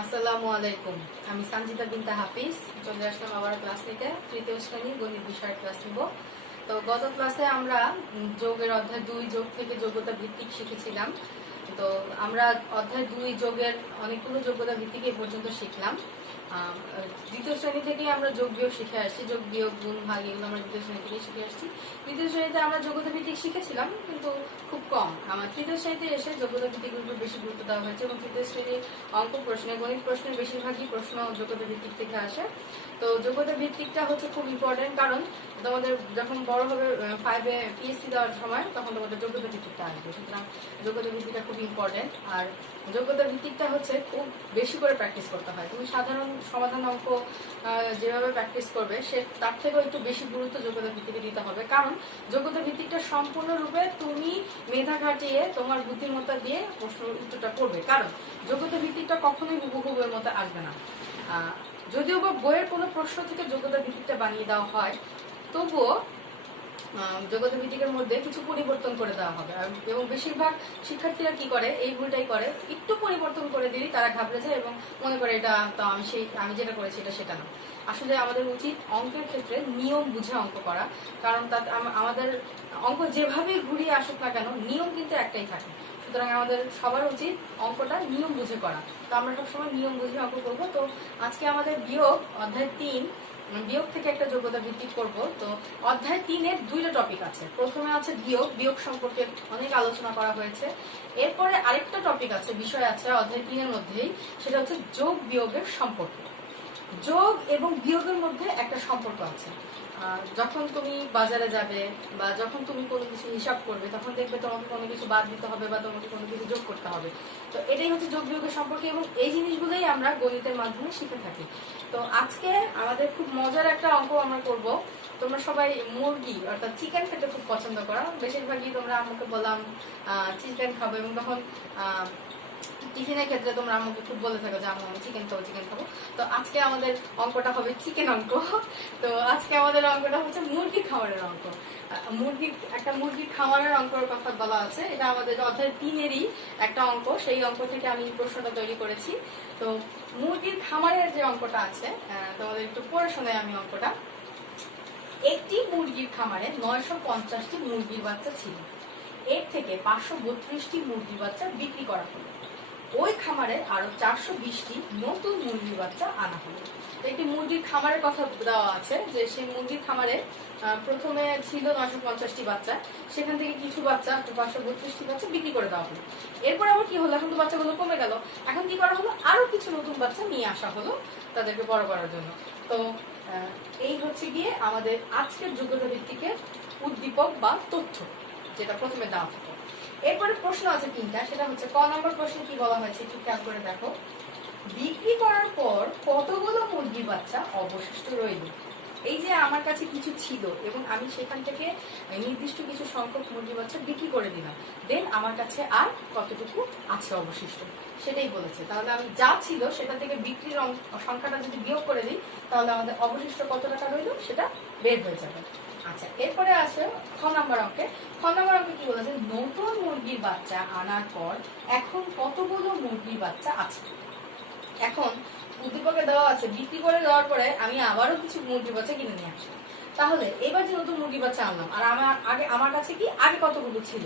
আসসালামু আলাইকুম। আমি সঞ্জিতা বিনতে হাফিজ চলে আসলাম আবার ক্লাস নিতে। তৃতীয় শ্রেণী গণিত বিষয়ের ক্লাস নিব। তো গত ক্লাসে আমরা যোগের অধ্যায় 2 যোগ থেকে যোগ্যতা ভিত্তিক শিখেছিলাম। তো আমরা অধ্যায় 2 যোগের অনেকগুলো যোগ্যতা ভিত্তিক এ পর্যন্ত শিখলাম। দ্বিতীয় শ্রেণী থেকে আমরা যোগ বিয়োগ শিখে আসছি, যোগ বিয়োগ গুণ ভাগ এগুলো আমরা দ্বিতীয় শ্রেণী থেকে শিখে আসছি। তৃতীয় শ্রেণীতে আমরা যোগ্যতা ভিত্তিক শিখেছিলাম কিন্তু খুব কম। আমার তৃতীয় শ্রেণীতে এসে যোগ্যতা ভিত্তিক উপর বেশি গুরুত্ব দেওয়া হয়েছে এবং তৃতীয় শ্রেণীর অঙ্ক প্রশ্নে গণিত প্রশ্নের বেশিরভাগই প্রশ্ন যোগ্যতা ভিত্তিক থেকে আসে। তো যোগ্যতা ভিত্তিকটা হচ্ছে খুব ইম্পর্টেন্ট, কারণ তোমাদের যখন বড় হবে 5-এ পিএসসি দেওয়ার সময় তখন তোমাদের যোগ্যতা ভিত্তিকটা আসবে, সুতরাং যোগ্যতা ভিত্তিকটা খুব ইম্পর্টেন্ট। আর যোগ্যতা ভিত্তিকটা হচ্ছে খুব বেশি করে প্র্যাকটিস করতে হয়। তুমি সাধারণ সমাধান অঙ্ক যেভাবে প্র্যাকটিস করবে সে তার থেকেও একটু বেশি গুরুত্ব যোগ্যতা ভিত্তিকে দিতে হবে, কারণ যোগ্যতা ভিত্তিকটা সম্পূর্ণরূপে তুমি মেধা খাটিয়ে তোমার বুদ্ধিমত্তা দিয়ে প্রশ্ন উত্তরটা করবে, কারণ যোগ্যতা ভিত্তিকটা কখনোই হুবহুবের মতো আসবে না। যদিও বা বইয়ের কোনো প্রশ্ন থেকে যোগ্যতা ভিত্তিকটা বানিয়ে দেওয়া হয়, তবুও যোগ্যতা ভিত্তিকের মধ্যে কিছু পরিবর্তন করে দেওয়া হবে। এবং বেশিরভাগ শিক্ষার্থীরা কি করে, এই ভুলটাই করে, একটু পরিবর্তন করে দিলেই তারা ঘাবড়ে যায় এবং মনে করে এটা তো আমি যেটা করেছি এটা সেটা না। আসলে আমাদের উচিত অঙ্কের ক্ষেত্রে নিয়ম বুঝে অঙ্ক করা, কারণ তাতে আমাদের অঙ্ক যেভাবে ঘুরিয়ে আসুক না কেন নিয়ম কিন্তু একটাই থাকে। সুতরাং আমাদের সবার উচিত অঙ্কটা নিয়ম বুঝে করা। তো আমরা সবসময় নিয়ম বুঝে অঙ্ক করবো। তো আজকে আমাদের বিয়োগ অধ্যায় 3 বিয়োগ থেকে একটা যোগ্যতা ভিত্তিক করব। তো অধ্যায় 3-এর 2টা টপিক আছে। প্রথমে আছে বিয়োগ সম্পর্কে অনেক আলোচনা করা হয়েছে। এরপরে আরেকটা টপিক আছে, বিষয় আছে অধ্যায় 3-এর মধ্যেই, সেটা হচ্ছে যোগ বিয়োগের সম্পর্ক। যোগ এবং বিয়োগের মধ্যে একটা সম্পর্ক আছে। যখন তুমি বাজারে যাবে বা যখন তুমি কোনো কিছু হিসাব করবে তখন দেখবে তোমাকে কোনো কিছু বাদ দিতে হবে বা তোমাকে কোনো কিছু যোগ করতে হবে। তো এটাই হচ্ছে যোগ বিয়োগের সম্পর্কে এবং এই জিনিসগুলোই আমরা গণিতের মাধ্যমে শিখে থাকি। তো আজকে আমাদের খুব মজার একটা অঙ্ক আমরা করব। তোমরা সবাই মুরগি অর্থাৎ চিকেন খেতে খুব পছন্দ করো, বেশিরভাগই তোমরা আমাকে বললাম চিকেন খাবো, এবং তখন টিফিনের ক্ষেত্রে তোমরা আমাকে খুব বলে থাকো যে আমি চিকেন খাবো। তো আজকে আমাদের অঙ্কটা হবে চিকেন অঙ্ক। তো আজকে আমাদের অঙ্কটা হচ্ছে মুরগি খামারের অঙ্ক। মুরগির খামারের অঙ্কের কথা বলা আছে। এটা আমাদের অধ্যায় 3-এরই একটা অঙ্ক, সেই অঙ্ক থেকে আমি প্রশ্নটা তৈরি করেছি। তো মুরগির খামারের যে অঙ্কটা আছে তোমাদের একটু পড়ে শোনাই আমি অঙ্কটা। একটি মুরগির খামারে 950টি মুরগির বাচ্চা ছিল। এর থেকে 532টি মুরগির বাচ্চা বিক্রি করা হলো। ওই খামারে আরো 420টি নতুন মুরগির বাচ্চা আনা হলো। একটি মুরগির খামারের কথা দেওয়া আছে যে সেই মুরগির খামারে প্রথমে ছিল 950টি বাচ্চা, সেখান থেকে কিছু বাচ্চা 532টি বাচ্চা বিক্রি করে দেওয়া হলো। এরপর আবার কি হলো, এখন তো বাচ্চাগুলো কমে গেল, এখন কি করা হলো, আরো কিছু নতুন বাচ্চা নিয়ে আসা হলো তাদেরকে বড় করার জন্য। তো এই হচ্ছে গিয়ে আমাদের আজকের যোগ্যতা ভিত্তিকের উদ্দীপক বা তথ্য, যেটা প্রথমে দেওয়া হতো। এরপরে প্রশ্ন আছে 3টা, সেটা হচ্ছে ক নম্বর প্রশ্নে কি বলা হয়েছে একটু খেয়াল করে দেখো। বিক্রি করার পর কতগুলো মুরগির বাচ্চা অবশিষ্ট রইল? এই যে আমার কাছে কিছু ছিল এবং আমি সেখান থেকে নির্দিষ্ট কিছু সংখ্যক মুরগির বাচ্চা বিক্রি করে দিলাম, দেন আমার কাছে আর কতটুকু আছে অবশিষ্ট সেটাই বলেছে। তাহলে আমি যা ছিল সেটা থেকে বিক্রির সংখ্যাটা যদি বিয়োগ করে দিই তাহলে আমাদের অবশিষ্ট কত টাকা রইল সেটা বের হয়ে যাবে। আচ্ছা, এরপরে আছে খ নম্বর অঙ্কে। খ নম্বর অঙ্কে কি বলেছে, নতুন মুরগির বাচ্চা আনার পর এখন কতগুলো মুরগির বাচ্চা আছে। এখন উদ্দীপকে দেওয়া আছে বিক্রি করে দেওয়ার পরে আমি আবারও কিছু মুরগির বাচ্চা কিনে নিয়ে আসলাম। তাহলে এবার যে নতুন মুরগির বাচ্চা আনলাম আর আমার কাছে কি আগে কতগুলো ছিল,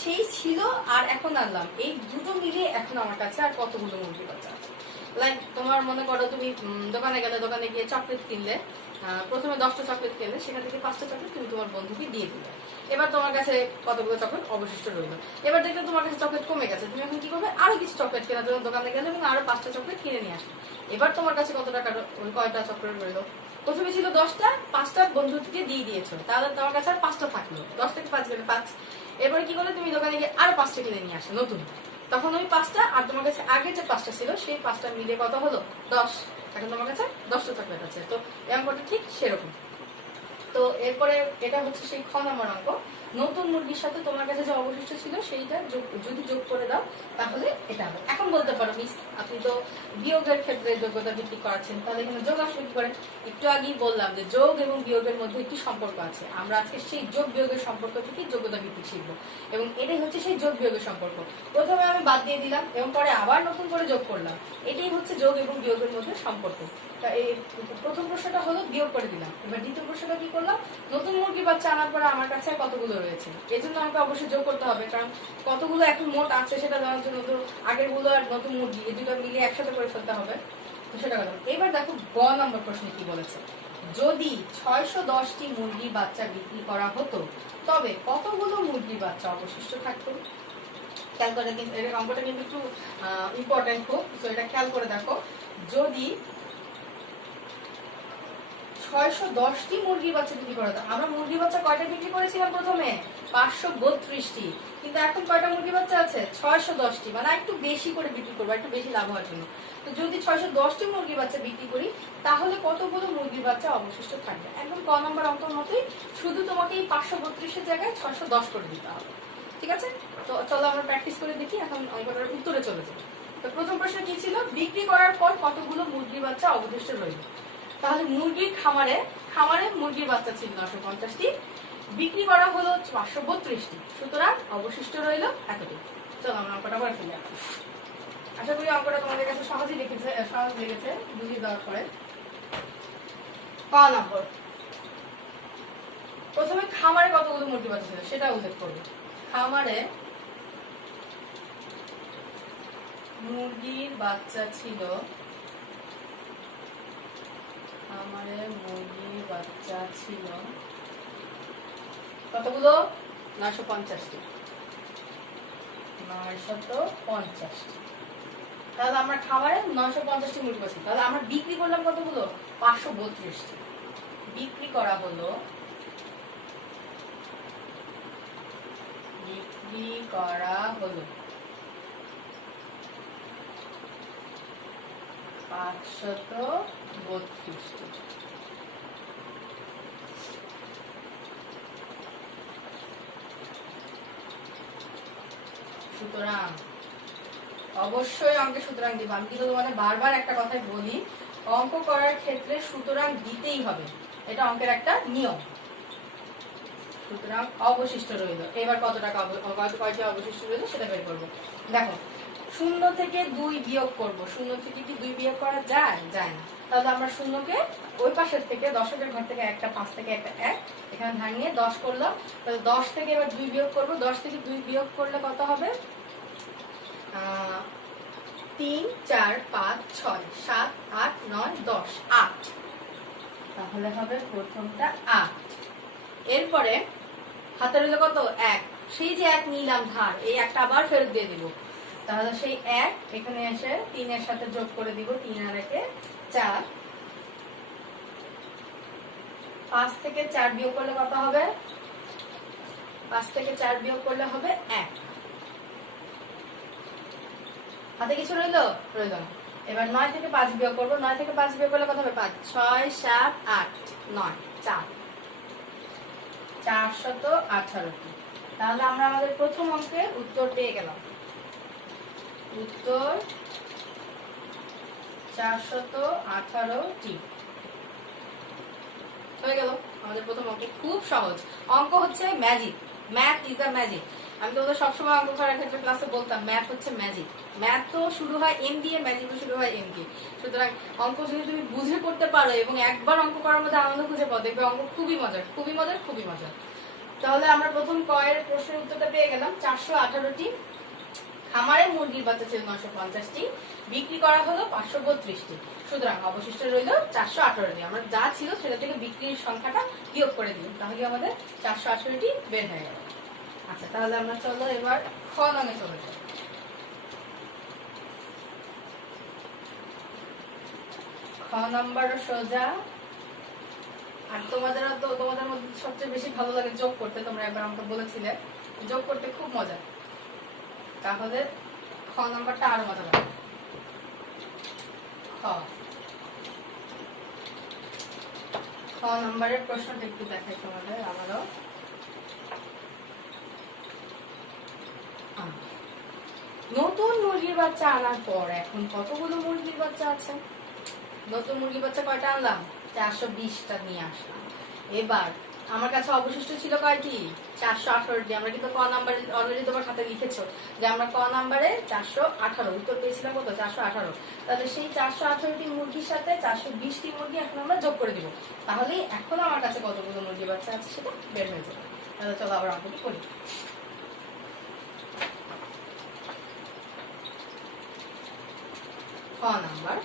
সেই ছিল আর এখন আনলাম, এই দুটো মিলিয়ে এখন আমার কাছে আর কতগুলো মুরগির বাচ্চা আছে। লাইক তোমার মনে করো তুমি দোকানে গেলে, দোকানে গিয়ে চকলেট কিনলে, প্রথমে 10টা চকলেট কিনলে, সেখান থেকে 5টা চকলেট তুমি তোমার বন্ধুকে দিয়ে দিলে। এবার তোমার কাছে কতগুলো চকলেট অবশিষ্ট রইল। এবার দেখলে তোমার কাছে চকলেট কমে গেছে, তুমি এখন কি করবে, আরো কিছু চকলেট কেনার জন্য দোকানে গেলে এবং আরো 5টা চকলেট কিনে নিয়ে আসবে। এবার তোমার কাছে কত টাকা, কয়টা চকলেট রইল? প্রথমে ছিল 10টা, 5টা বন্ধুকে দিয়ে দিয়েছো, তাহলে তোমার কাছে আর 5টা থাকলো। 10 থেকে 5 গেলে 5। এবারে কি করলে, তুমি দোকানে গিয়ে আরো 5টা কিনে নিয়ে আসো নতুন, তখন ওই 5টা আর তোমার কাছে আগে যে 5টা ছিল সেই 5টা মিলে কত হলো, 10। এখন তোমার কাছে 10টা চকলেট আছে। তো এই অঙ্কটা ঠিক সেরকম। তো এরপরে এটা হচ্ছে সেই খ নম্বর অঙ্ক। নতুন মুরগির সাথে তোমার কাছে যে অবশিষ্ট ছিল সেইটা যদি যোগ করে দাও তাহলে এটা হবে। এখন বলতে পারো মিস আপনি তো বিয়োগের ক্ষেত্রে যোগ্যতা ভিত্তিক করাচ্ছেন, তাহলে এখানে যোগ আসলে কি করে? একটু আগেই বললাম যে যোগ এবং বিয়োগের মধ্যে একটি সম্পর্ক আছে। আমরা আজকে সেই যোগ বিয়োগের সম্পর্ক থেকে যোগ্যতা ভিত্তিক শিখবো, এবং এটাই হচ্ছে সেই যোগ বিয়োগের সম্পর্ক। প্রথমে আমি বাদ দিয়ে দিলাম এবং পরে আবার নতুন করে যোগ করলাম, এটাই হচ্ছে যোগ এবং বিয়োগের মধ্যে সম্পর্ক। এই প্রথম প্রশ্নটা হলো বিয়োগ করে দিলাম। এবার দ্বিতীয় প্রশ্নটা কি করলাম? নতুন মুরগির বাচ্চা আনার পরে আমার কাছে কতগুলো রয়েছে, এই জন্য আমাকে অবশ্যই যোগ করতে হবে, কারণ কতগুলো এখন মোট আছে সেটা জানার জন্য তো আগের গুলো আর নতুন মুরগি এই দুটো মিলিয়ে একসাথে করে ফেলতে হবে। তো সেটা করলাম। এবার দেখো গ নম্বর প্রশ্নে কি বলেছে, যদি 610টি মুরগির বাচ্চা বিক্রি করা হতো তবে কতগুলো মুরগির বাচ্চা অবশিষ্ট থাকতো? খেয়াল করে, কিন্তু এর অঙ্কটা কিন্তু একটু ইম্পর্টেন্ট খুব, তো এটা খেয়াল করে দেখো। যদি 610টি মুরগির বাচ্চা বিক্রি করা হতো, আমরা মুরগির বাচ্চা কয়টা বিক্রি করেছিলাম প্রথমে? 532টি, কিন্তু এখন কয়টা মুরগির বাচ্চা আছে? 610টি, মানে একটু বেশি করে বিক্রি করবো, একটু বেশি লাভ হওয়ার জন্য। তো যদি 610টি মুরগির বাচ্চা বিক্রি করি তাহলে কতগুলো মুরগির বাচ্চা অবশিষ্ট থাকবে? একদম ক নম্বর অঙ্কের মতোই, শুধু তোমাকে এই 532-এর জায়গায় 610 করে দিতে হবে। ঠিক আছে, তো চলো আমরা প্র্যাকটিস করে দেখি। এখন অঙ্কটার উত্তরে চলে যাই। তো প্রথম প্রশ্ন কি ছিল? বিক্রি করার পর কতগুলো মুরগির বাচ্চা অবশিষ্ট রইল? তাহলে মুরগির খামারে মুরগির বাচ্চা ছিল 950টি, বিক্রি করা হলো 532টি, সুতরাং অবশিষ্ট রইল এতটুকু। চলো আমরা অঙ্কটা করে ফেলি। আশা করি অঙ্কটা তোমাদের কাছে সহজ লেগেছে বুঝিয়ে দেওয়ার পরে। ক নম্বর, প্রথমে খামারে কতগুলো মুরগি বাচ্চা ছিল সেটা উল্লেখ করবে। খামারে মুরগির বাচ্চা ছিল, কতগুলো? 950টি। তাহলে আমরা খামারে 950টি মুরগি পাচ্ছি। তাহলে আমরা বিক্রি করলাম কতগুলো? 532টি। বিক্রি করা হলো 532টি। সুতরাং অবশ্যই অঙ্কে সুতরাং দিব। আমি কিন্তু তোমাদের বারবার একটা কথাই বলি, অঙ্ক করার ক্ষেত্রে সুতরাং দিতেই হবে, এটা অঙ্কের একটা নিয়ম। সুতরাং অবশিষ্ট রইল। এবার কত টাকা কয়টি অবশিষ্ট রইল সেটা বের করবো। দেখো, 0 থেকে 2 বিয়োগ করব। 0 থেকে কি 2 বিয়োগ করা যায়? যায় না। তাহলে আমরা শূন্যকে ওই পাশের থেকে, দশকের ঘর থেকে একটা, 5 থেকে একটা 1 এখানে ভাঙিয়ে 10 করলাম। তাহলে 10 থেকে এবার 2 বিয়োগ করব। 10 থেকে 2 বিয়োগ করলে কত হবে? 3, 4, 5, 6, 7, 8, 9, 10, 8। তাহলে হবে প্রথমটা 8। এরপরে হাতে রইল কত? 1। সেই যে 1 নিলাম ধার, এই একটা আবার ফেরত দিয়ে দিব। তাহলে সেই 1 এখানে এসে 3 এর সাথে যোগ করে দিব। 3 আর 1 4। 5 থেকে 4 বিয়োগ করলে কত হবে? 5 থেকে 4 বিয়োগ করলে হবে 1। হাতে কিছু রইল? রইল না। এবার 9 থেকে 5 বিয়োগ করবো। 9 থেকে 5 বিয়োগ করলে কত হবে? 5, 6, 7, 8, 9, 4। 418টি। তাহলে আমরা আমাদের প্রথম অঙ্কের উত্তর পেয়ে গেলাম। উত্তর 418টি হয়ে গেল আমাদের প্রথম অঙ্ক। খুব সহজ অঙ্ক, হচ্ছে magic. Math is a magic. আমি তোমাদের সবসময় অঙ্ক করার ক্ষেত্রে ক্লাসে বলতাম ম্যাথ হচ্ছে ম্যাজিক। ম্যাথ তো শুরু হয় এম দিয়ে, ম্যাজিকও শুরু হয় এম দিয়ে। সুতরাং অঙ্ক যদি তুমি বুঝে করতে পারো এবং একবার অঙ্ক করার মধ্যে আনন্দ খুঁজে পাও, দেখবে অঙ্ক খুবই মজার, খুবই মজার, খুবই মজার। তাহলে আমরা প্রথম কয়ের প্রশ্নের উত্তরটা পেয়ে গেলাম। 418টি। খামারে মুরগির বাচ্চা ছিল 950টি, বিক্রি করা হলো 532টি, সুতরাং অবশিষ্ট রইল 418টি। আমরা যা ছিল সেটা থেকে বিক্রির সংখ্যাটা বিয়োগ করে দিই, তাহলে আমাদের 418টি বের হয়ে গেল। আচ্ছা, তাহলে আমরা চলো এবার খ নামে চলে যাই। খ নাম্বার সোজা। আর তোমাদের মধ্যে সবচেয়ে বেশি ভালো লাগে যোগ করতে, তোমরা একবার আমাকে বলেছিলে যোগ করতে খুব মজা। তাহলে খ নাম্বারটা আরো মজা লাগে। খ নাম্বারের প্রশ্নটা একটু দেখাই তোমাদের আবারও। নতুন মুরগির বাচ্চা আনার পর এখন কতগুলো মুরগির বাচ্চা আছে? নতুন মুরগির বাচ্চা কয়টা আনলাম? 420টা নিয়ে আসলাম। এবার আমার কাছে অবশিষ্ট ছিল কয়টি? 418টি। আমরা কিন্তু ক নাম্বারে অলরেডি তোমার খাতায় লিখেছো যে আমরা ক নাম্বারে 418 উত্তর পেয়েছিলাম কত? 418। তাহলে সেই 418টি মুরগির সাথে 420টি মুরগি এখন আমরা যোগ করে দিব। তাহলে এখন আমার কাছে কতগুলো মুরগির বাচ্চা আছে সেটা বের হয়ে যাবে। তাহলে চলো আবার অঙ্কটি করি। ক নাম্বার,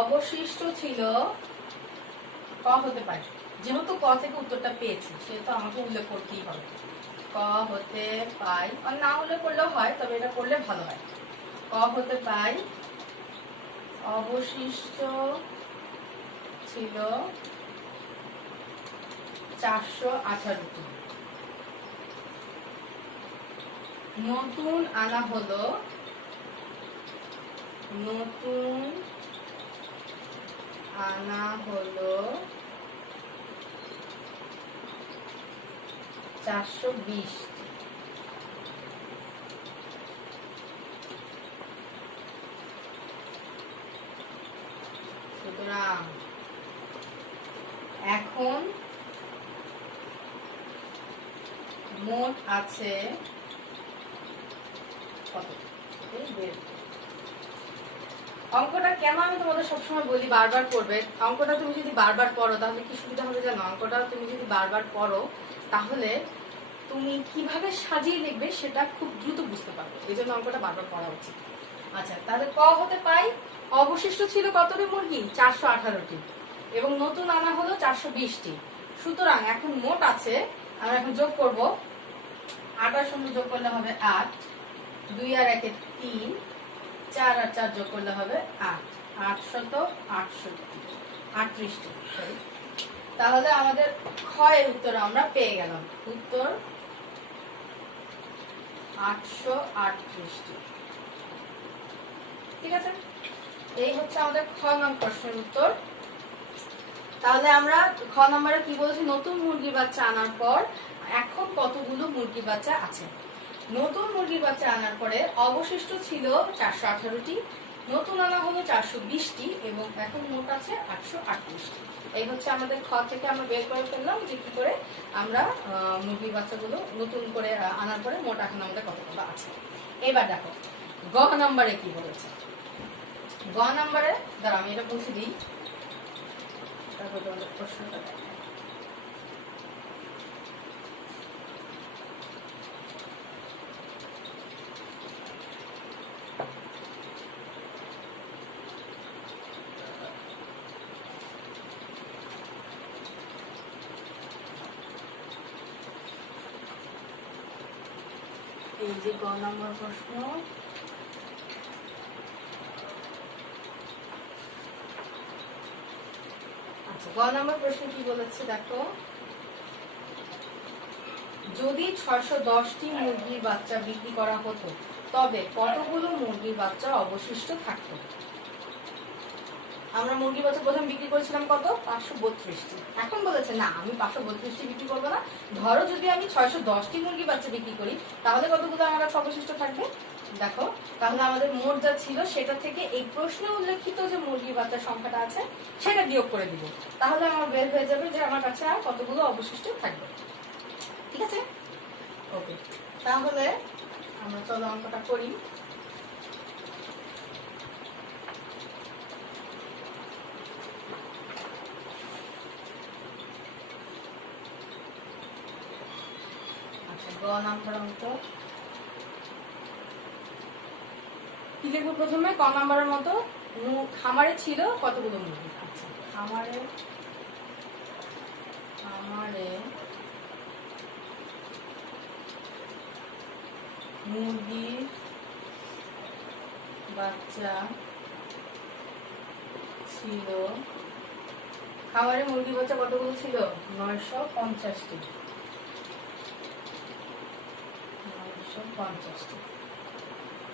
অবশিষ্ট ছিল, ক হতে পারে, যেহেতু ক থেকে উত্তরটা পেয়েছি সেহেতু আমাকে উল্লেখ করতেই হবে। ক হতে পাই, আর না উল্লেখ করলেও হয়, তবে এটা করলে ভালো হয়। ক হতে পাই অবশিষ্ট ছিল 418টি। নতুন আনা হলো, নতুন আনা হলো 420। সুতরাং এখন মোট আছে কত? অঙ্কটা কেন আমি তোমাদের সবসময় বলি বারবার করবে, অঙ্কটা তুমি যদি বারবার পড়ো তাহলে কি সুবিধা হবে জানো? অঙ্কটা তুমি যদি বারবার পড়ো তাহলে তুমি কিভাবে সাজিয়ে লিখবে সেটা খুব দ্রুত বুঝতে পারবে। এই জন্য অঙ্কটা বারবার পড়া উচিত। আচ্ছা, তাহলে ক হতে পাই অবশিষ্ট ছিল কতটি মুরগি? 418টি, এবং নতুন আনা হলো 420টি। সুতরাং এখন মোট আছে, আমরা এখন যোগ করব। 8 আর 0 যোগ করলে হবে 8, 2 আর 1 এ 3, 4 আর 4 যোগ করলে হবে 8, 868টি। তাহলে আমাদের ক্ষয়ের উত্তর আমরা পেয়ে গেলাম। উত্তর 838টি। ঠিক আছে, এই হচ্ছে আমাদের খ নং প্রশ্নের উত্তর। তাহলে আমরা খ নম্বরে কি বলেছি? নতুন মুরগির বাচ্চা আনার পর এখন কতগুলো মুরগির বাচ্চা আছে? নতুন মুরগির বাচ্চা আনার পরে অবশিষ্ট ছিল 418টি, নতুন আনা হলো 420টি, এবং এখন মোট আছে 838টি। এই হচ্ছে আমাদের খ থেকে আমরা বের করে ফেললাম যে কি করে আমরা মুরগির বাচ্চাগুলো নতুন করে আনার পরে মোট এখন আমাদের কতগুলো আছে। এবার দেখো গ নম্বরে কি বলেছে। গ নম্বরে দাঁড়া আমি এটা বুঝে দিই, তারপর তোমাদের প্রশ্নটা দেখো। এই যে গ নম্বর প্রশ্ন, আচ্ছা গ নম্বর প্রশ্ন কি বলেছে দেখো, যদি 610টি মুরগির বাচ্চা বিক্রি করা হতো তবে কতগুলো মুরগির বাচ্চা অবশিষ্ট থাকতো? আমরা মুরগির বাচ্চা প্রথম বিক্রি করেছিলাম কত? 532টি। এখন বলেছে না আমি 532টি বিক্রি করবো না, ধরো যদি আমি 610টি মুরগির বাচ্চা বিক্রি করি তাহলে কতগুলো আমার কাছে অবশিষ্ট থাকবে? দেখো, তাহলে আমাদের মোট যা ছিল সেটা থেকে এই প্রশ্নে উল্লেখিত যে মুরগির বাচ্চার সংখ্যাটা আছে সেটা বিয়োগ করে দিব। তাহলে আমার বের হয়ে যাবে যে আমার কাছে আর কতগুলো অবশিষ্ট থাকবে। ঠিক আছে, ওকে। তাহলে আমরা চলো অঙ্কটা করি। আচ্ছা, গ নাম্বার অঙ্ক কি লিখবো প্রথমে? ক নাম্বারের মতো খামারে ছিল কতগুলো মুরগি। আচ্ছা, খামারে মুরগির বাচ্চা ছিল, খামারে মুরগির বাচ্চা কতগুলো ছিল? 950টি। 950টি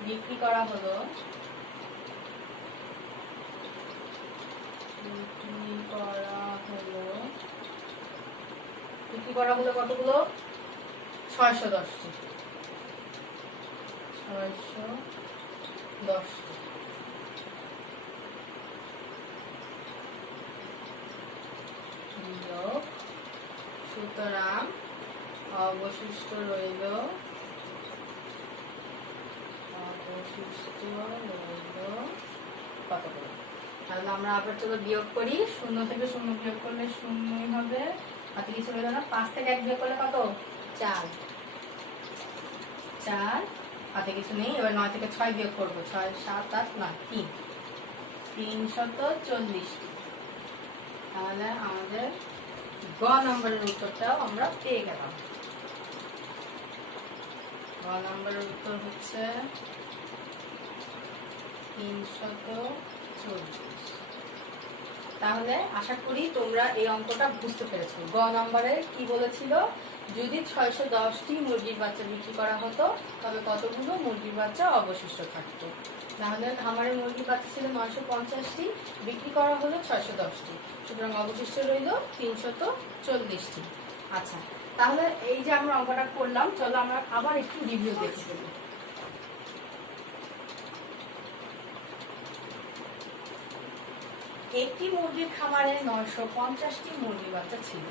বিক্রি করা হলো, বিক্রি করা হলো কতগুলো? 610টি। 610 বিয়োগ, সুতরাং অবশিষ্ট রইল কত করে? তাহলে আমরা আবার চলো বিয়োগ করি। 0 থেকে 0 বিয়োগ করলে 0ই হবে, হাতে কিছু রইল না। 5 থেকে 1 বিয়োগ করলে কত? 4, হাতে কিছু নেই। এবার 9 থেকে 6 বিয়োগ করবো, 6, 7, 8, 9, 3, 340টি। তাহলে আমাদের গ নম্বরের উত্তরটাও আমরা পেয়ে গেলাম। গ নম্বরের উত্তর হচ্ছে 340। তাহলে আশা করি তোমরা এই অঙ্কটা বুঝতে পেরেছো। গ নম্বরে কি বলেছিল, যদি 610টি মুরগির বাচ্চা বিক্রি করা হতো তবে কতগুলো মুরগির বাচ্চা অবশিষ্ট থাকতো। তাহলে আমার মুরগির বাচ্চা ছিল 950টি, বিক্রি করা হলো 610টি, সুতরাং অবশিষ্ট রইল 340টি। আচ্ছা, তাহলে এই যে আমরা অঙ্কটা করলাম, চলো আমরা আবার একটু রিভিউ দেখে দেব। একটি মুরগির খামারে 950টি মুরগির বাচ্চা ছিল,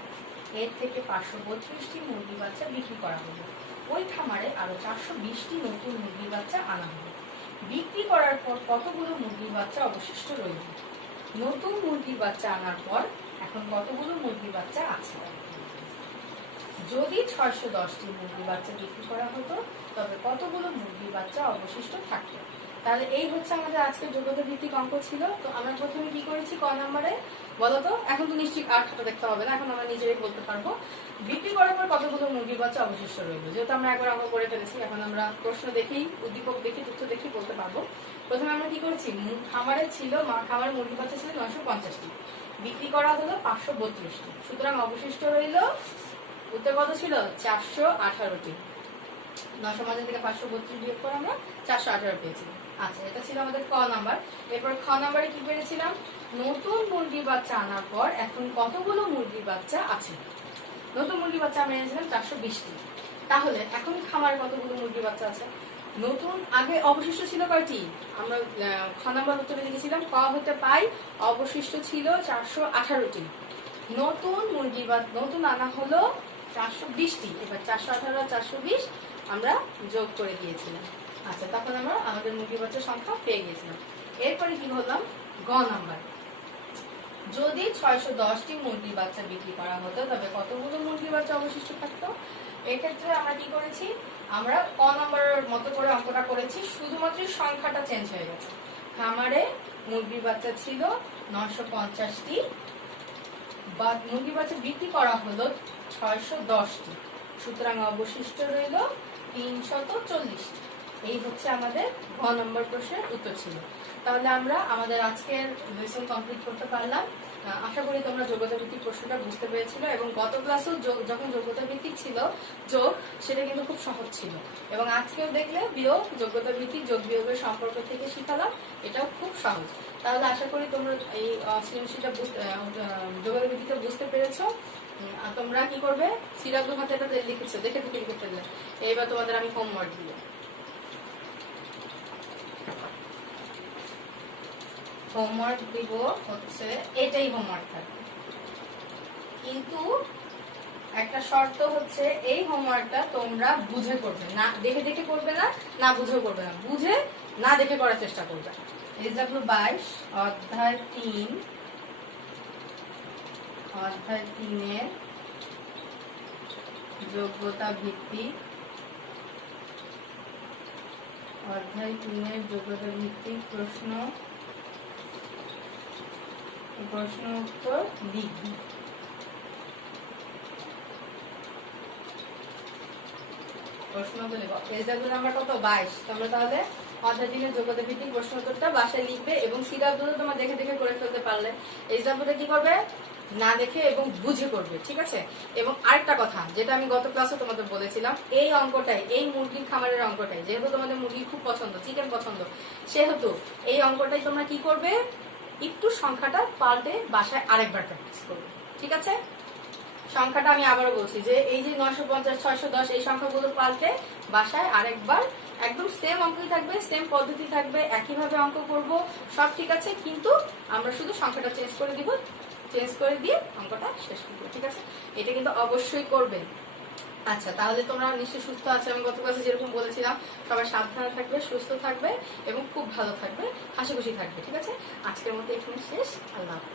এর থেকে 532টি মুরগির বাচ্চা বিক্রি করা হলো। ওই খামারে আরো 420টি নতুন মুরগির বাচ্চা আনা হলো। বিক্রি করার পর কতগুলো মুরগির বাচ্চা অবশিষ্ট রইল? নতুন মুরগির বাচ্চা আনার পর এখন কতগুলো মুরগির বাচ্চা আছে? যদি 610টি মুরগির বাচ্চা বিক্রি করা হতো তবে কতগুলো মুরগির বাচ্চা অবশিষ্ট থাকতো? তাহলে এই হচ্ছে আমাদের আজকের যোগ্যতা ভিত্তিক অঙ্ক ছিল। তো আমরা প্রথমে কি করেছি, ক নম্বরে বলতো, এখন তো নিশ্চয়ই আর খাতা দেখতে হবে না, এখন আমরা নিজেরাই বলতে পারবো বিক্রি করার পর কতগুলো মুরগির বাচ্চা অবশিষ্ট রইল। যেহেতু আমরা একবার অঙ্ক করে ফেলেছি, এখন আমরা প্রশ্ন দেখি, উদ্দীপক দেখি, তথ্য দেখি বলতে পারবো। প্রথমে আমরা কি করেছি, খামারে মুরগির বাচ্চা ছিল 950টি, বিক্রি করা হলো 532টি, সুতরাং অবশিষ্ট রইল, উত্তর কত ছিল? 418টি। 950 থেকে 532 বিয়োগ করে আমরা 418 পেয়েছি। আচ্ছা, এটা ছিল আমাদের ক নাম্বার। এরপর খ নাম্বারে কি পেরেছিলাম, নতুন মুরগির বাচ্চা আনার পর এখন কতগুলো মুরগির বাচ্চা আছে? নতুন মুরগির বাচ্চা আমরা এনেছিলাম 420টি। তাহলে এখন খামারে কতগুলো মুরগির বাচ্চা আছে? নতুন আগে অবশিষ্ট ছিল কয়টি? আমরা খ নাম্বার উত্তরে লিখেছিলাম, ক হতে পাই অবশিষ্ট ছিল 418টি। নতুন মুরগির বাচ্চা নতুন আনা হলো 420টি। এবার 418 আর 420 আমরা যোগ করে দিয়েছিলাম। আচ্ছা, তখন আমরা আমাদের মুরগির বাচ্চার সংখ্যা পেয়ে গেছিলাম। এরপরে কি বললাম, গ নাম্বার, যদি 610টি মুরগির বাচ্চা বিক্রি করা হতো তবে কতগুলো মুরগির বাচ্চা অবশিষ্ট থাকতো? এক্ষেত্রে আমরা কি করেছি, আমরা ক নাম্বারের মতো করে অঙ্কটা করেছি, শুধুমাত্র সংখ্যাটা চেঞ্জ হয়ে গেছে। খামারে মুরগির বাচ্চা ছিল 950টি, মুরগির বাচ্চা বিক্রি করা হলো 610টি, সুতরাং অবশিষ্ট রইল 340টি। এই হচ্ছে আমাদের গ নম্বর প্রশ্নের উত্তর ছিল। তাহলে আমরা আমাদের আজকের লেসন কমপ্লিট করতে পারলাম। আশা করি তোমরা যোগ্যতা ভিত্তিক প্রশ্নটা বুঝতে পেরেছিল, এবং গত ক্লাসেও যখন যোগ্যতা ভিত্তিক ছিল যোগ, সেটা কিন্তু খুব সহজ ছিল, এবং আজকেও দেখলে বিয়োগ, যোগ্যতা ভিত্তিক যোগ বিয়োগের সম্পর্ক থেকে শিখালাম, এটাও খুব সহজ। তাহলে আশা করি তোমরা এই সৃজনশীলটা যোগ্যতা ভিত্তিকটা বুঝতে পেরেছো। তোমরা কি করবে, সিরাজু হাতে এটা লিখেছো, দেখে দেখে লিখে ফেললে। এইবার তোমাদের আমি হোমওয়ার্ক দিব। হোমওয়ার্ক দিব হচ্ছে এটাই হোমওয়ার্ক থাকবে, কিন্তু একটা শর্ত হচ্ছে এই হোমওয়ার্কটা তোমরা বুঝে করবে, না দেখে দেখে করবে না, না বুঝেও করবে না, বুঝে না দেখে করার চেষ্টা করবে। এক্সাম্পল 22 অধ্যায় 3 এর যোগ্যতা ভিত্তিক, অধ্যায় 3 এর যোগ্যতা ভিত্তিক প্রশ্ন উত্তর লিখবি। প্রশ্ন উত্তর লিখো। এক্সাম্পল নাম্বার কত? 22। তোমরা তাহলে অধ্যায় 3 এর যোগ্যতা ভিত্তিক প্রশ্ন উত্তরটা বাসায় লিখবে, এবং সিরাজগুলো তোমরা দেখে দেখে করে ফেলতে পারলে। এক্সাম্পলটা কি করবে, না দেখে এবং বুঝে করবে, ঠিক আছে? এবং আরেকটা কথা, যেটা আমি গত ক্লাসে তোমাদের বলেছিলাম, এই অঙ্কটাই, এই মুরগির খামারের অঙ্কটাই, যেহেতু তোমাদের মুরগি খুব পছন্দ, চিকেন পছন্দ, সেহেতু এই অঙ্কটাই তোমরা কি করবে, একটু সংখ্যাটা পাল্টে বাসায় আরেকবার প্র্যাকটিস করবে, ঠিক আছে? সংখ্যাটা আমি আবারও বলছি যে এই যে 950, 610 এই সংখ্যাগুলো পাল্টে বাসায় আরেকবার একদম সেম অঙ্কই থাকবে, সেম পদ্ধতি থাকবে, একইভাবে অঙ্ক করব, সব ঠিক আছে, কিন্তু আমরা শুধু সংখ্যাটা চেঞ্জ করে দিব, চেঞ্জ করে দিয়ে অঙ্কটা শেষ করব, ঠিক আছে? এটা কিন্তু অবশ্যই করবেন। আচ্ছা, তাহলে তোমরা নিশ্চয়ই সুস্থ আছো, আমি গত ক্লাসে যেরকম বলেছিলাম, সবাই সাবধানে থাকবে, সুস্থ থাকবে এবং খুব ভালো থাকবে, হাসি খুশি থাকবে, ঠিক আছে? আজকের মতো এখানে শেষ। আল্লাহ হাফেজ।